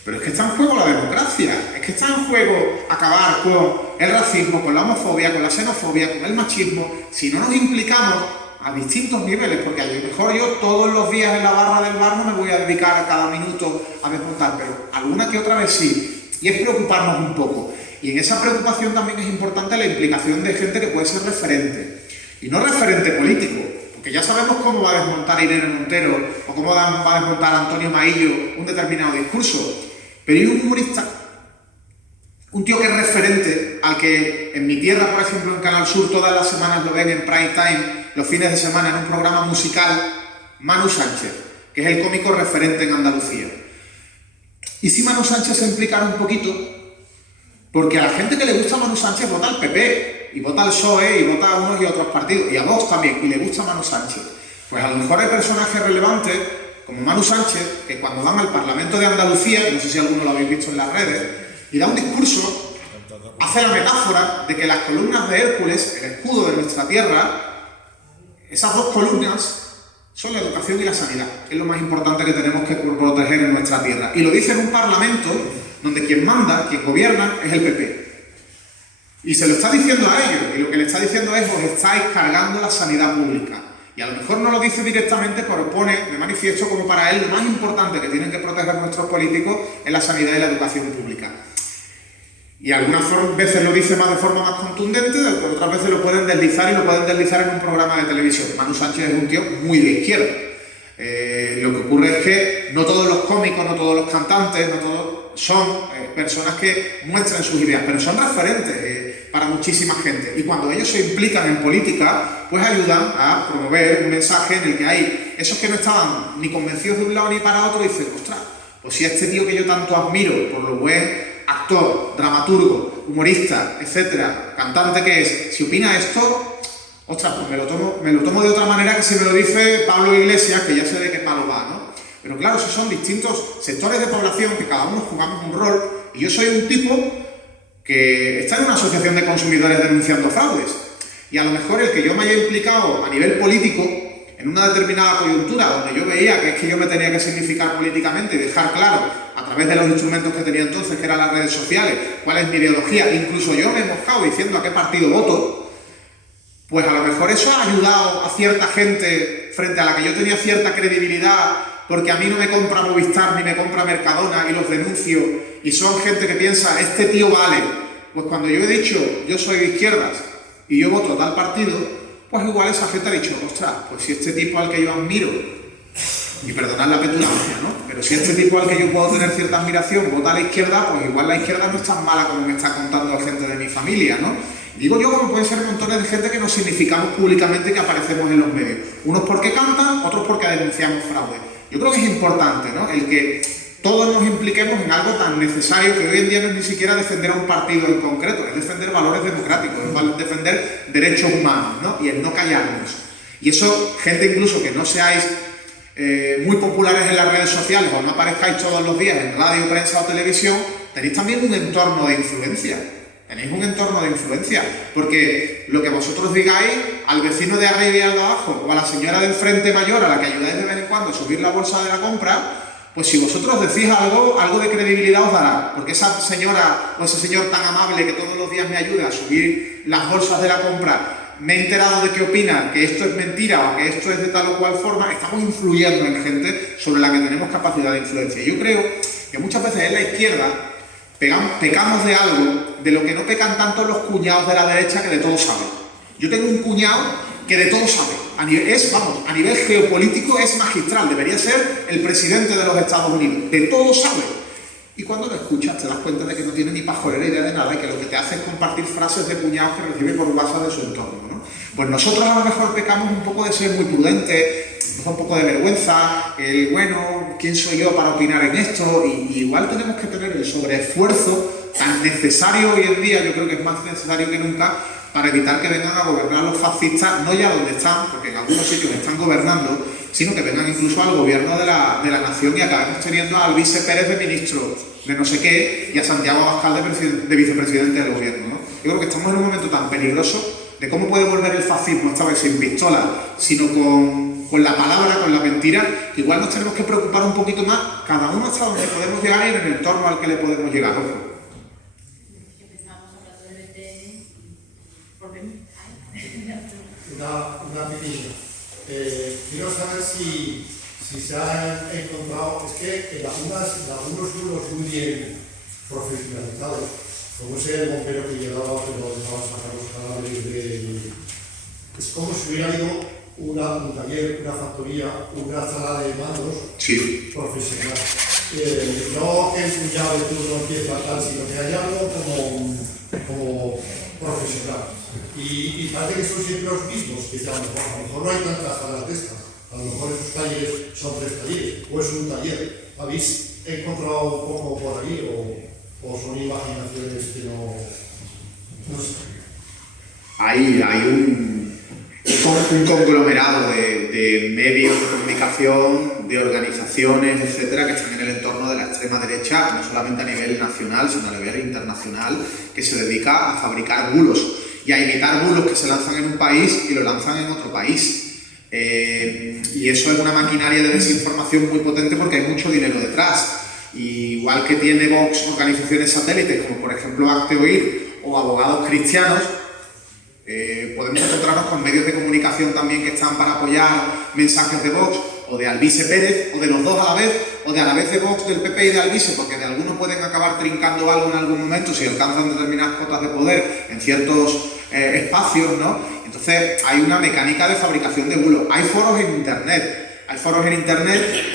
Pero es que está en juego la democracia, es que está en juego acabar con el racismo, con la homofobia, con la xenofobia, con el machismo, si no nos implicamos a distintos niveles, porque a lo mejor yo todos los días en la barra del bar no me voy a dedicar a cada minuto a desmontar, pero alguna que otra vez sí, y es preocuparnos un poco. Y en esa preocupación también es importante la implicación de gente que puede ser referente, y no referente político, porque ya sabemos cómo va a desmontar Irene Montero o cómo va a desmontar Antonio Maillo un determinado discurso. Pero hay un humorista, un tío que es referente, al que en mi tierra, por ejemplo, en Canal Sur, todas las semanas lo ven en prime time, los fines de semana, en un programa musical, Manu Sánchez, que es el cómico referente en Andalucía. Y si Manu Sánchez se implicara un poquito, porque a la gente que le gusta a Manu Sánchez vota al PP, y vota al PSOE, y vota a unos y a otros partidos, y a Vox también, y le gusta a Manu Sánchez. Pues a lo mejor hay personajes relevantes, como Manu Sánchez, que cuando van al Parlamento de Andalucía, no sé si alguno lo habéis visto en las redes, y da un discurso, hace la metáfora de que las columnas de Hércules, el escudo de nuestra tierra, esas dos columnas son la educación y la sanidad, que es lo más importante que tenemos que proteger en nuestra tierra. Y lo dice en un Parlamento donde quien manda, quien gobierna, es el PP. Y se lo está diciendo a ellos, y lo que le está diciendo es, os estáis cargando la sanidad pública. Y a lo mejor no lo dice directamente, pero pone de manifiesto como para él lo más importante que tienen que proteger nuestros políticos es la sanidad y la educación pública. Y algunas veces lo dice más de forma más contundente, otras veces lo pueden deslizar y lo pueden deslizar en un programa de televisión. Manu Sánchez es un tío muy de izquierda. Lo que ocurre es que no todos los cómicos, no todos los cantantes, no todos son personas que muestran sus ideas, pero son referentes para muchísima gente. Y cuando ellos se implican en política, pues ayudan a promover un mensaje en el que hay esos que no estaban ni convencidos de un lado ni para otro y dicen, ostras, pues si este tío que yo tanto admiro por lo buen actor, dramaturgo, humorista, etcétera, cantante que es, si opina esto, ostras, pues me lo tomo de otra manera que si me lo dice Pablo Iglesias, que ya sé de qué palo va, ¿no? Pero claro, esos son distintos sectores de población que cada uno jugamos un rol, y yo soy un tipo que está en una asociación de consumidores denunciando fraudes, y a lo mejor el que yo me haya implicado a nivel político en una determinada coyuntura donde yo veía que es que yo me tenía que significar políticamente y dejar claro a través de los instrumentos que tenía entonces, que eran las redes sociales, cuál es mi ideología, incluso yo me he moscado diciendo a qué partido voto, pues a lo mejor eso ha ayudado a cierta gente frente a la que yo tenía cierta credibilidad, porque a mí no me compra Movistar ni me compra Mercadona y los denuncio, y son gente que piensa, este tío vale. Pues cuando yo he dicho, yo soy de izquierdas y yo voto a tal partido, pues igual esa gente ha dicho, ostras, pues si este tipo al que yo admiro, y perdonad la petulancia, ¿no? Pero si este tipo al que yo puedo tener cierta admiración vota a la izquierda, pues igual la izquierda no es tan mala como me está contando la gente de mi familia, ¿no? Digo yo como pueden ser montones de gente que nos significamos públicamente y que aparecemos en los medios. Unos porque cantan, otros porque denunciamos fraude. Yo creo que es importante, ¿no?, el que todos nos impliquemos en algo tan necesario que hoy en día no es ni siquiera defender a un partido en concreto, es defender valores democráticos, es defender derechos humanos, ¿no?, y el no callarnos. Y eso, gente incluso que no seáis muy populares en las redes sociales o no aparezcáis todos los días en radio, prensa o televisión, tenéis también un entorno de influencia. Tenéis un entorno de influencia, porque lo que vosotros digáis al vecino de arriba y al de abajo, o a la señora del frente mayor a la que ayudáis de vez en cuando a subir la bolsa de la compra, pues si vosotros decís algo de credibilidad os dará, porque esa señora o ese señor tan amable que todos los días me ayuda a subir las bolsas de la compra, me he enterado de qué opina, que esto es mentira o que esto es de tal o cual forma, estamos influyendo en gente sobre la que tenemos capacidad de influencia. Yo creo que muchas veces en la izquierda pecamos de algo de lo que no pecan tanto los cuñados de la derecha, que de todo saben. Yo tengo un cuñado que de todo sabe. A nivel geopolítico es magistral, debería ser el presidente de los Estados Unidos. De todo sabe. Y cuando lo escuchas te das cuenta de que no tiene ni pajolera idea de nada y que lo que te hace es compartir frases de cuñados que recibe por WhatsApp de su entorno, ¿no? Pues nosotros a lo mejor pecamos un poco de ser muy prudentes, un poco de vergüenza, bueno, ¿quién soy yo para opinar en esto? Y igual tenemos que tener el sobreesfuerzo tan necesario hoy en día, yo creo que es más necesario que nunca, para evitar que vengan a gobernar los fascistas, no ya donde están, porque en algunos sitios están gobernando, sino que vengan incluso al gobierno de la nación y acabemos teniendo a Alvise Pérez de ministro de no sé qué y a Santiago Abascal de vicepresidente del gobierno, ¿no? Yo creo que estamos en un momento tan peligroso de cómo puede volver el fascismo, esta vez sin pistola, sino con la palabra, con la mentira, que igual nos tenemos que preocupar un poquito más, cada uno hasta donde podemos llegar y en el entorno al que le podemos llegar. Una pequeña. Quiero saber si se han encontrado, es que en algunos grupos muy bien profesionalizados, como ese el bombero que llegaba pero dejaba sacar los cadáveres es como si hubiera habido un taller, una factoría, una sala de mandos profesional. No que el cuñado de turno empieza tal, sino que hay algo como profesional. Y parece que son siempre los mismos, que a lo mejor no hay tantas salas de estas, a lo mejor esos talleres son 3 talleres, o es un taller. ¿Habéis encontrado un poco por ahí o son imaginaciones que no sé? Hay un conglomerado de medios de comunicación, de organizaciones, etcétera, que están en el entorno de la extrema derecha, no solamente a nivel nacional, sino a nivel internacional, que se dedica a fabricar bulos y a imitar bulos que se lanzan en un país y lo lanzan en otro país. Y eso es una maquinaria de desinformación muy potente porque hay mucho dinero detrás. Y igual que tiene Vox organizaciones satélites, como por ejemplo Hazte Oír o Abogados Cristianos, Podemos encontrarnos con medios de comunicación también que están para apoyar mensajes de Vox, o de Alvise Pérez, o de los dos a la vez, o de a la vez de Vox, del PP y de Alvise, porque de algunos pueden acabar trincando algo en algún momento si alcanzan determinadas cotas de poder en ciertos espacios, ¿no? Entonces hay una mecánica de fabricación de bulos. Hay foros en internet,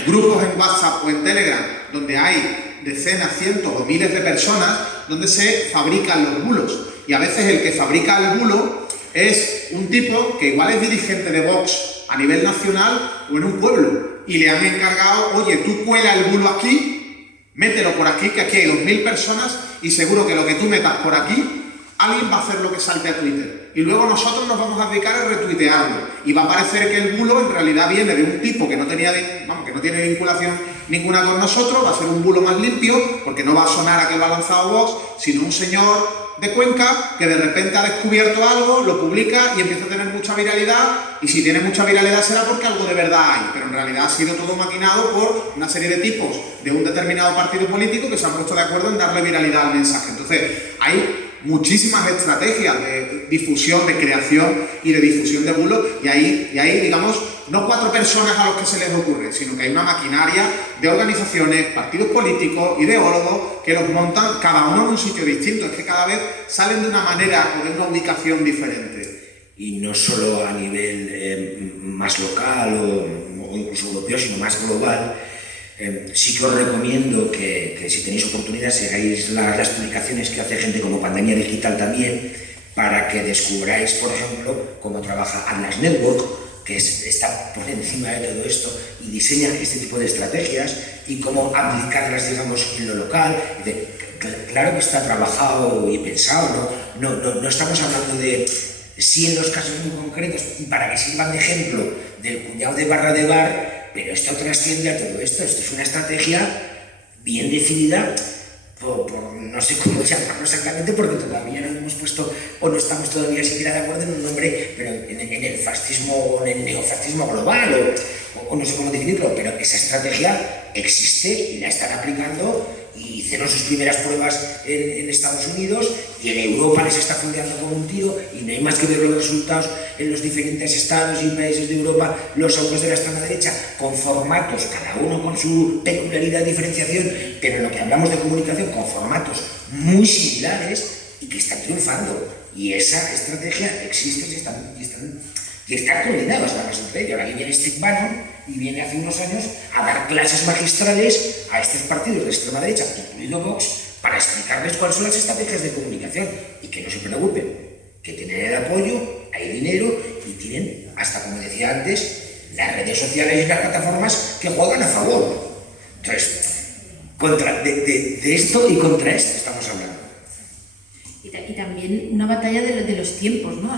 grupos en WhatsApp o en Telegram, donde hay decenas, cientos o miles de personas donde se fabrican los bulos. Y a veces el que fabrica el bulo es un tipo que igual es dirigente de Vox a nivel nacional o en un pueblo, y le han encargado, oye, tú cuela el bulo aquí, mételo por aquí, que aquí hay 2000 personas y seguro que lo que tú metas por aquí, alguien va a hacer lo que salte a Twitter. Y luego nosotros nos vamos a dedicar a retuitearlo. Y va a parecer que el bulo en realidad viene de un tipo que no tiene vinculación ninguna con nosotros, va a ser un bulo más limpio, porque no va a sonar a que lo ha lanzado Vox, sino un señor de Cuenca que de repente ha descubierto algo, lo publica y empieza a tener mucha viralidad, y si tiene mucha viralidad será porque algo de verdad hay, pero en realidad ha sido todo maquinado por una serie de tipos de un determinado partido político que se han puesto de acuerdo en darle viralidad al mensaje. Entonces, hay muchísimas estrategias de difusión, de creación y de difusión de bulos, y ahí, digamos, no 4 personas a los que se les ocurre, sino que hay una maquinaria de organizaciones, partidos políticos, ideólogos, que los montan cada uno en un sitio distinto. Es que cada vez salen de una manera o de una ubicación diferente. Y no solo a nivel más local o incluso europeo, sino más global. Sí que os recomiendo que si tenéis oportunidad sigáis las publicaciones que hace gente como Pandemia Digital también, para que descubráis, por ejemplo, cómo trabaja Atlas Network, que está por encima de todo esto y diseña este tipo de estrategias y cómo aplicarlas, digamos, en lo local. Claro que está trabajado y pensado, no estamos hablando de sí en los casos muy concretos y para que sirvan de ejemplo del cuñado de barra de bar, pero esto trasciende a todo esto. Esto es una estrategia bien definida por no sé cómo llamarlo exactamente, porque todavía no hemos puesto o no estamos todavía siquiera de acuerdo en un nombre, pero en el fascismo o en el neofascismo global o no sé cómo definirlo, pero esa estrategia existe y la están aplicando, y hicieron sus primeras pruebas en Estados Unidos y en Europa les está funcionando como un tiro, y no hay más que ver los resultados en los diferentes estados y países de Europa, los autos de la extrema derecha, con formatos, cada uno con su peculiaridad de diferenciación, pero en lo que hablamos de comunicación, con formatos muy similares y que están triunfando. Y esa estrategia existe y están coordinadas además entre ellos. Ahora viene Steve Bannon y viene hace unos años a dar clases magistrales a estos partidos de extrema derecha, incluido Vox, para explicarles cuáles son las estrategias de comunicación, y que no se preocupen, que tienen el apoyo, hay dinero y tienen, hasta como decía antes, las redes sociales y las plataformas que juegan a favor. Entonces, de esto y contra esto estamos hablando. Y también una batalla de los tiempos, ¿no?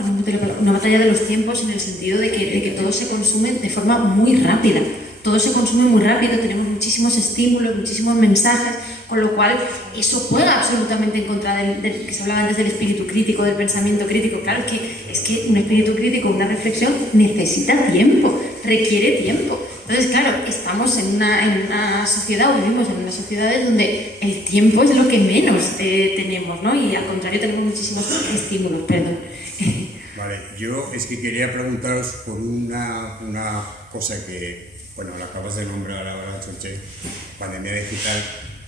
Una batalla de los tiempos en el sentido de que todo se consume de forma muy rápida. Todo se consume muy rápido, tenemos muchísimos estímulos, muchísimos mensajes, con lo cual eso juega absolutamente en contra del que se hablaba antes del espíritu crítico, del pensamiento crítico. Claro, es que un espíritu crítico, una reflexión, necesita tiempo, requiere tiempo. Entonces, claro, estamos en una sociedad, o vivimos en unas sociedades donde el tiempo es lo que menos tenemos, ¿no? Y al contrario tenemos muchísimos estímulos, perdón. Vale, yo es que quería preguntaros por una cosa que, bueno, la acabas de nombrar ahora, Choche, Pandemia Digital,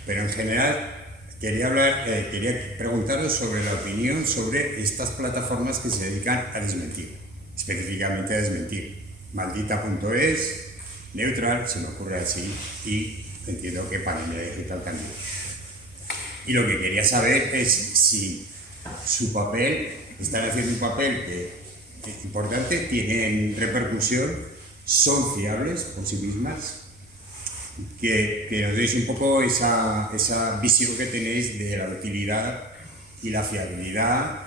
pero en general quería preguntaros sobre la opinión sobre estas plataformas que se dedican a desmentir, específicamente a desmentir. Maldita.es, Neutral, se me ocurre así, y entiendo que Pandemia Digital también. Y lo que quería saber es si su papel, están haciendo un papel que es importante, tienen repercusión, son fiables por sí mismas, que nos deis un poco esa visión que tenéis de la utilidad y la fiabilidad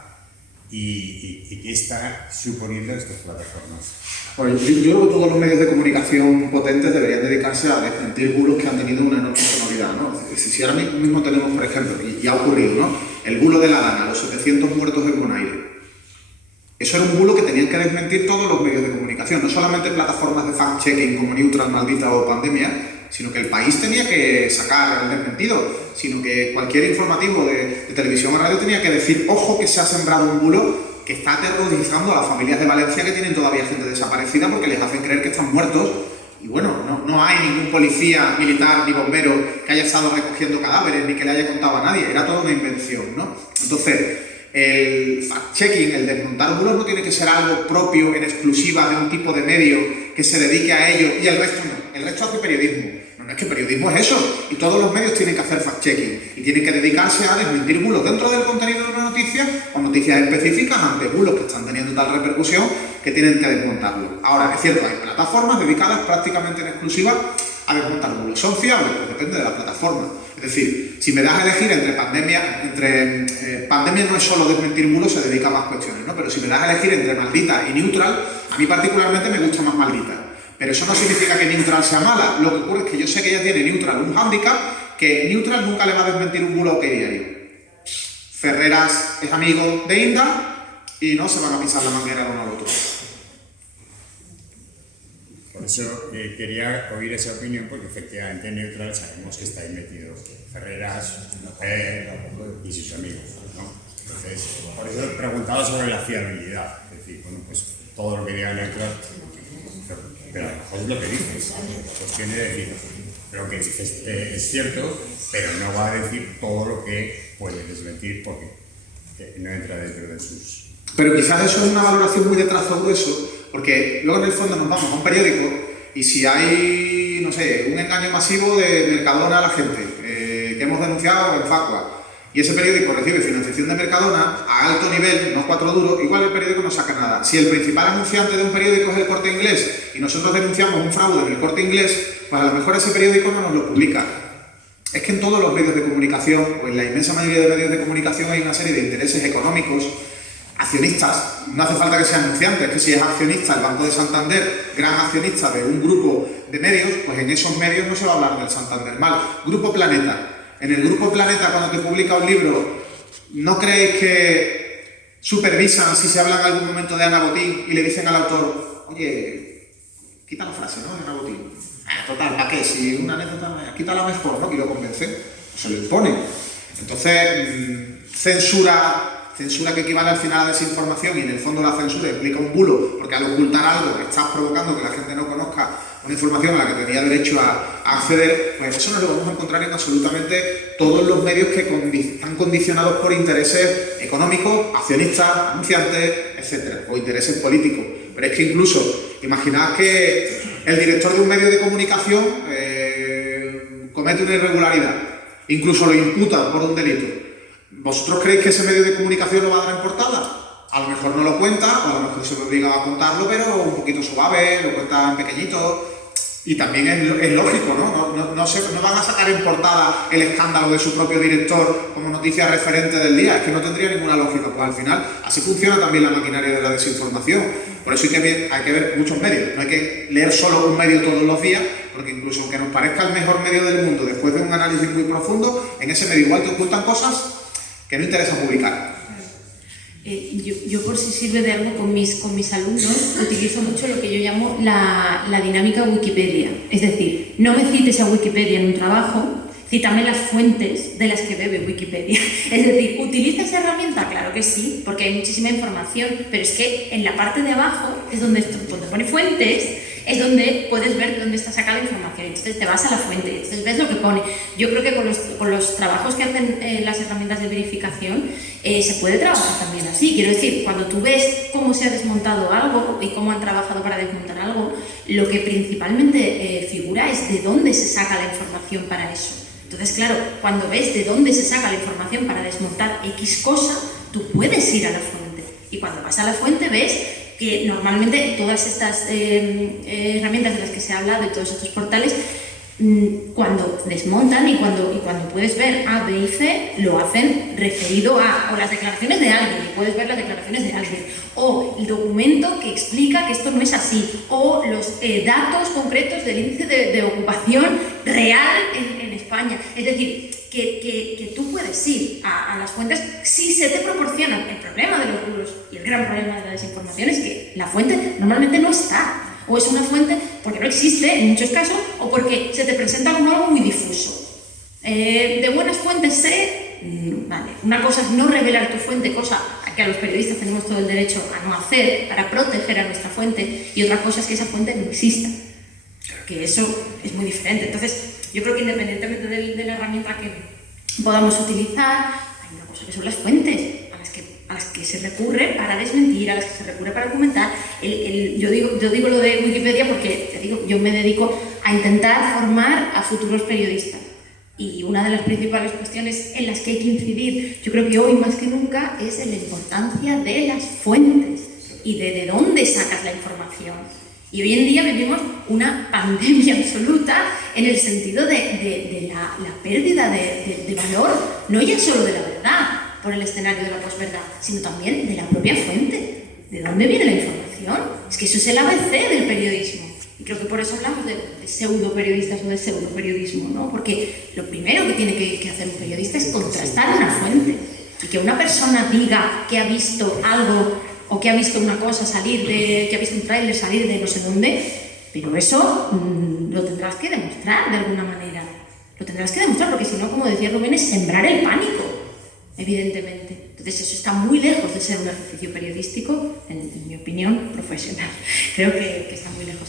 y qué está suponiendo estas plataformas. Bueno, yo creo que todos los medios de comunicación potentes deberían dedicarse a desmentir bulos que han tenido una enorme sonoridad, ¿no? Si ahora mismo tenemos, por ejemplo, y ya ha ocurrido, ¿no?, el bulo de la Dana, los 700 muertos en Bonaire. Eso era un bulo que tenían que desmentir todos los medios de comunicación, no solamente plataformas de fact-checking como Neutral, Maldita o Pandemia, sino que el país tenía que sacar el desmentido, sino que cualquier informativo de televisión o radio tenía que decir, ojo que se ha sembrado un bulo que está aterrorizando a las familias de Valencia que tienen todavía gente desaparecida porque les hacen creer que están muertos. Y bueno, no hay ningún policía, militar ni bombero que haya estado recogiendo cadáveres ni que le haya contado a nadie, era toda una invención, ¿no? Entonces, el fact-checking, el desmontar bulos, no tiene que ser algo propio, en exclusiva de un tipo de medio que se dedique a ello y el resto no. El resto hace periodismo. No es que periodismo es eso, y todos los medios tienen que hacer fact-checking y tienen que dedicarse a desmentir bulos dentro del contenido de una noticia o noticias específicas ante bulos que están teniendo tal repercusión que tienen que desmontarlo. Ahora, es cierto, hay plataformas dedicadas prácticamente en exclusiva a desmontar bulos. ¿Son fiables? Pues depende de la plataforma. Es decir, si me das a elegir entre pandemia no es solo desmentir bulos, se dedica a más cuestiones, ¿no? Pero si me das a elegir entre Maldita y Neutral, a mí particularmente me gusta más Maldita. Pero eso no significa que Neutral sea mala. Lo que ocurre es que yo sé que ella tiene Neutral un hándicap, que Neutral nunca le va a desmentir un bulo a OK Diario. Ferreras es amigo de Inda y no se van a pisar la manguera de uno al otro. Por eso quería oír esa opinión, porque efectivamente Neutral sabemos que está ahí metido Ferreras y sus amigos, ¿no? Entonces, por eso preguntaba sobre la fiabilidad. Es decir, bueno, pues todo lo que diga Neutral, pero a lo mejor es lo que dices, pues tiene que decir, lo que dices es cierto, pero no va a decir todo lo que puede desmentir porque no entra dentro de sus... Pero quizás eso es una valoración muy de trazo grueso, porque luego en el fondo nos vamos a un periódico y si hay, no sé, un engaño masivo de Mercadona a la gente, que hemos denunciado en Facua, y ese periódico recibe financiación de Mercadona a alto nivel, no 4 duros, igual el periódico no saca nada. Si el principal anunciante de un periódico es el Corte Inglés y nosotros denunciamos un fraude en el Corte Inglés, pues a lo mejor ese periódico no nos lo publica. Es que en todos los medios de comunicación, o en la inmensa mayoría de medios de comunicación, hay una serie de intereses económicos, accionistas. No hace falta que sean anunciantes, es que si es accionista el Banco de Santander, gran accionista de un grupo de medios, pues en esos medios no se va a hablar del Santander mal. Grupo Planeta. En el Grupo Planeta, cuando te publica un libro, ¿no creéis que supervisan si se habla en algún momento de Ana Botín y le dicen al autor, oye, quita la frase, ¿no? De Ana Botín. Total, ¿para qué? Si una anécdota, quítala mejor, ¿no? Y lo convence, se lo impone. Entonces, censura que equivale al final a desinformación, y en el fondo la censura implica un bulo, porque al ocultar algo estás provocando que la gente no conozca una información a la que tenía derecho a acceder, pues eso nos lo vamos a encontrar en absolutamente todos los medios que están condicionados por intereses económicos, accionistas, anunciantes, etcétera, o intereses políticos. Pero es que incluso, imaginad que el director de un medio de comunicación comete una irregularidad, incluso lo imputan por un delito. ¿Vosotros creéis que ese medio de comunicación lo va a dar en portada? A lo mejor no lo cuenta, o a lo mejor se obliga a contarlo, pero un poquito suave, lo cuenta en pequeñito. Y también es lógico, ¿no? No van a sacar en portada el escándalo de su propio director como noticia referente del día. Es que no tendría ninguna lógica. Pues al final, así funciona también la maquinaria de la desinformación. Por eso hay que ver muchos medios. No hay que leer solo un medio todos los días, porque incluso aunque nos parezca el mejor medio del mundo, después de un análisis muy profundo, en ese medio igual te ocultan cosas que no interesa publicar. Yo por si sirve de algo con mis alumnos, utilizo mucho lo que yo llamo la dinámica Wikipedia. Es decir, no me cites a Wikipedia en un trabajo, cítame las fuentes de las que bebe Wikipedia. Es decir, ¿utiliza esa herramienta? Claro que sí, porque hay muchísima información, pero es que en la parte de abajo es donde pone fuentes, es donde puedes ver de dónde está sacada la información. Entonces te vas a la fuente, entonces ves lo que pone. Yo creo que con los trabajos que hacen las herramientas de verificación se puede trabajar también así. Quiero decir, cuando tú ves cómo se ha desmontado algo y cómo han trabajado para desmontar algo, lo que principalmente figura es de dónde se saca la información para eso. Entonces, claro, cuando ves de dónde se saca la información para desmontar X cosa, tú puedes ir a la fuente. Y cuando vas a la fuente ves que normalmente todas estas herramientas de las que se ha hablado y todos estos portales, cuando desmontan y cuando puedes ver A, B y C, lo hacen referido a o las declaraciones de alguien, y puedes ver las declaraciones de alguien, o el documento que explica que esto no es así, o los datos concretos del índice de ocupación real en España. Es decir, que tú puedes ir a las fuentes si se te proporcionan. El problema de los bulos y el gran problema de la desinformación es que la fuente normalmente no está, o es una fuente porque no existe en muchos casos, o porque se te presenta como algo muy difuso. De buenas fuentes sé vale, una cosa es no revelar tu fuente, cosa que a los periodistas tenemos todo el derecho a no hacer para proteger a nuestra fuente, y otra cosa es que esa fuente no exista, que eso es muy diferente. Entonces, yo creo que independientemente de la herramienta que podamos utilizar, hay una cosa que son las fuentes a las que se recurre para desmentir, a las que se recurre para argumentar. Yo digo lo de Wikipedia porque, te digo, yo me dedico a intentar formar a futuros periodistas. Y una de las principales cuestiones en las que hay que incidir, yo creo que hoy más que nunca, es en la importancia de las fuentes y de dónde sacas la información. Y hoy en día vivimos una pandemia absoluta en el sentido de la pérdida de valor, no ya solo de la verdad por el escenario de la posverdad, sino también de la propia fuente. ¿De dónde viene la información? Es que eso es el ABC del periodismo. Y creo que por eso hablamos de pseudo-periodistas o de pseudo-periodismo, ¿no? Porque lo primero que tiene que hacer un periodista es contrastar una fuente. Y que una persona diga que ha visto algo o que ha visto una cosa que ha visto un tráiler salir de no sé dónde, pero eso lo tendrás que demostrar de alguna manera. Lo tendrás que demostrar, porque si no, como decía Rubén, es sembrar el pánico, evidentemente. Entonces eso está muy lejos de ser un ejercicio periodístico, en mi opinión, profesional. Creo que está muy lejos.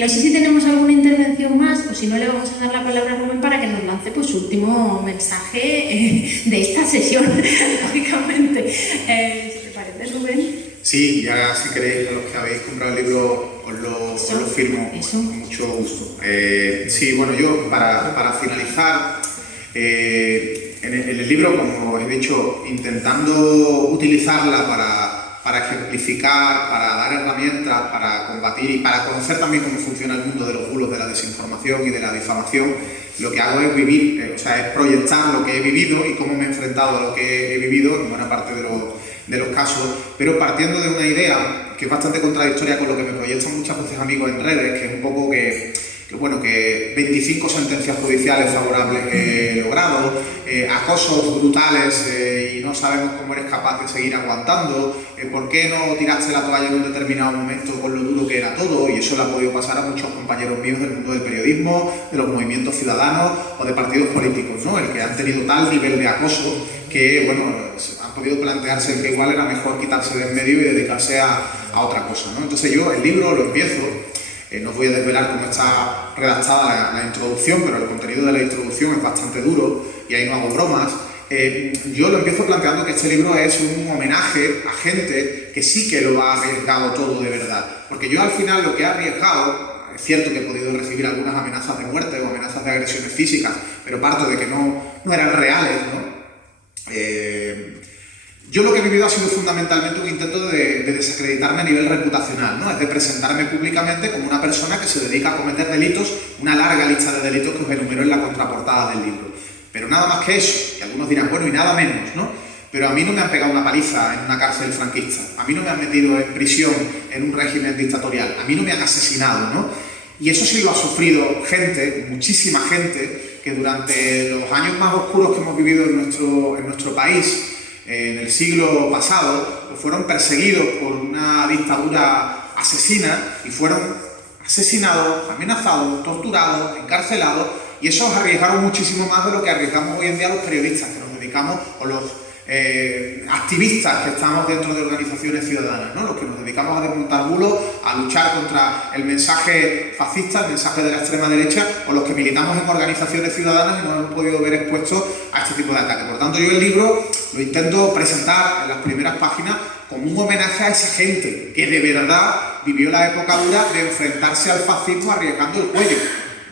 No sé si tenemos alguna intervención más, o si no, le vamos a dar la palabra a Rubén para que nos lance pues, su último mensaje de esta sesión, lógicamente. Si te parece, Rubén. Sí, ya si queréis, a los que habéis comprado el libro, os lo firmo con mucho gusto. Sí, bueno, yo para finalizar, en el libro, como os he dicho, intentando utilizarla para ejemplificar, para dar herramientas, para combatir y para conocer también cómo funciona el mundo de los bulos, de la desinformación y de la difamación, lo que hago es vivir, es proyectar lo que he vivido y cómo me he enfrentado a lo que he vivido en buena parte de los casos, pero partiendo de una idea que es bastante contradictoria con lo que me proyectan muchas veces amigos en redes, que es un poco que 25 sentencias judiciales favorables he logrado, acosos brutales y no sabemos cómo eres capaz de seguir aguantando, por qué no tiraste la toalla en un determinado momento con lo duro que era todo, y eso le ha podido pasar a muchos compañeros míos del mundo del periodismo, de los movimientos ciudadanos o de partidos políticos, ¿no? El que han tenido tal nivel de acoso que, bueno, han podido plantearse que igual era mejor quitarse de en medio y dedicarse a otra cosa, ¿no? Entonces yo el libro lo empiezo. No os voy a desvelar cómo está redactada la introducción, pero el contenido de la introducción es bastante duro y ahí no hago bromas. Yo lo empiezo planteando que este libro es un homenaje a gente que sí que lo ha arriesgado todo de verdad. Porque yo al final lo que he arriesgado, es cierto que he podido recibir algunas amenazas de muerte o amenazas de agresiones físicas, pero parto de que no eran reales, ¿no? Yo lo que he vivido ha sido fundamentalmente un intento de desacreditarme a nivel reputacional, ¿no? Es de presentarme públicamente como una persona que se dedica a cometer delitos, una larga lista de delitos que os enumero en la contraportada del libro. Pero nada más que eso, y algunos dirán, bueno, y nada menos, ¿no? Pero a mí no me han pegado una paliza en una cárcel franquista, a mí no me han metido en prisión en un régimen dictatorial, a mí no me han asesinado, ¿no? Y eso sí lo ha sufrido gente, muchísima gente, que durante los años más oscuros que hemos vivido en nuestro país, en el siglo pasado, pues fueron perseguidos por una dictadura asesina y fueron asesinados, amenazados, torturados, encarcelados, y eso arriesgaron muchísimo más de lo que arriesgamos hoy en día los periodistas que nos dedicamos, o los activistas que estamos dentro de organizaciones ciudadanas, ¿no? Los que nos dedicamos a desmontar bulos, a luchar contra el mensaje fascista, el mensaje de la extrema derecha, o los que militamos en organizaciones ciudadanas y nos hemos podido ver expuestos a este tipo de ataques. Por tanto, yo el libro lo intento presentar en las primeras páginas como un homenaje a esa gente que de verdad vivió la época dura de enfrentarse al fascismo arriesgando el cuello.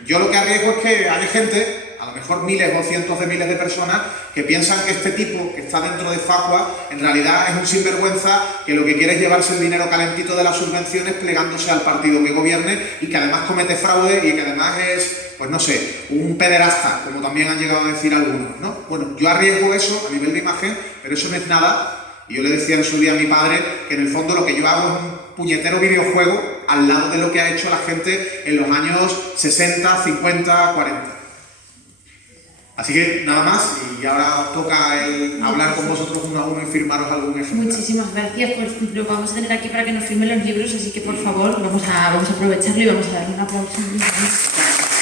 Yo lo que arriesgo es que hay gente, a lo mejor miles o cientos de miles de personas, que piensan que este tipo que está dentro de Facua en realidad es un sinvergüenza que lo que quiere es llevarse el dinero calentito de las subvenciones plegándose al partido que gobierne, y que además comete fraude y que además es, pues no sé, un pederasta, como también han llegado a decir algunos, ¿no? Bueno, yo arriesgo eso a nivel de imagen, pero eso no es nada. Y yo le decía en su día a mi padre que en el fondo lo que yo hago es un puñetero videojuego al lado de lo que ha hecho la gente en los años 60, 50, 40. Así que nada más, y ahora os toca hablar con vosotros uno a uno y firmaros algún ejemplar. Muchísimas gracias, pues lo vamos a tener aquí para que nos firmen los libros, así que por favor vamos a aprovecharlo y vamos a darle una pausa.